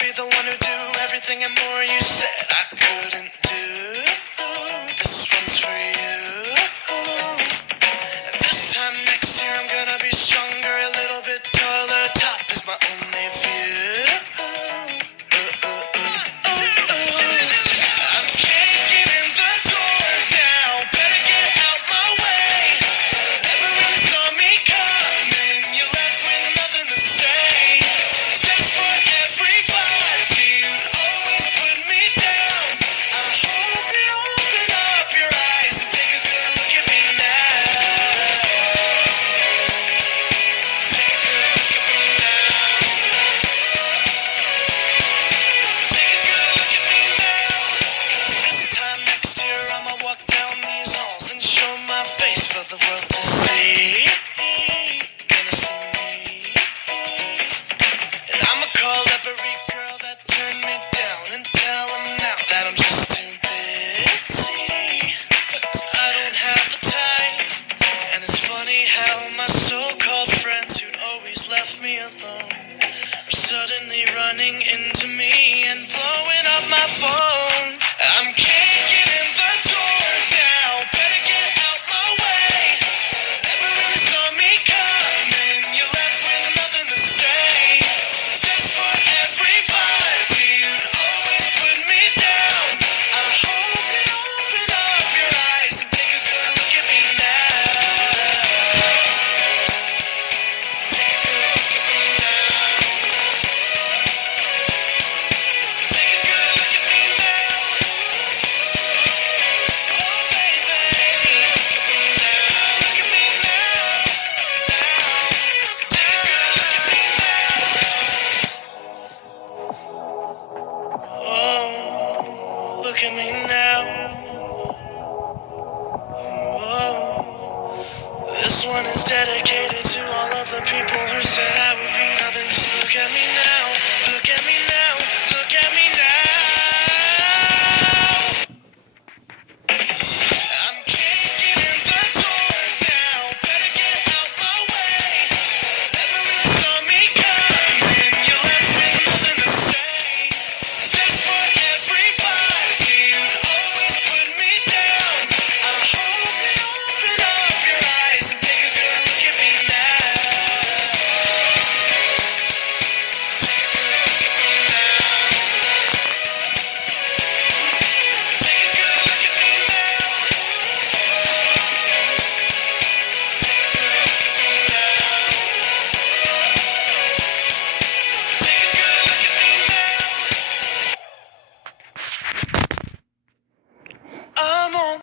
be the one who do everything and more you said I couldn't do. This one's for you. And this time next year I'm gonna be stronger, a little bit taller. Top is my only view. I'm kicking in the door now. Better get out my way. Never really saw me coming. You left with nothing to say. Just for everybody, you'd always put me down. I hope you open up your eyes and take a good look at me now. Take a good look at me now. Take a good look at me now. 'Cause this time next year I'ma walk down these halls and show my face for the world to see. Gonna see me. And I'ma call every girl that turned me down and tell them now that I'm just too busy. I don't have the time. And it's funny how my so-called friends who'd always left me alone are suddenly running into me and blowing up my phone. I'm kicking in the door now. Better get out my way. Never really saw me coming. You left with nothing to say. Just for everybody, you'd always put me down. I hope you open up your eyes and take a good look at me now. Take a good look at me now. Take a good look at me now. Oh baby, take a good look at me now. Look at me now. Take a good look at me now. Oh, look at me now. Oh, this one is dedicated to all of the people who said I would be nothing. Just look at me now.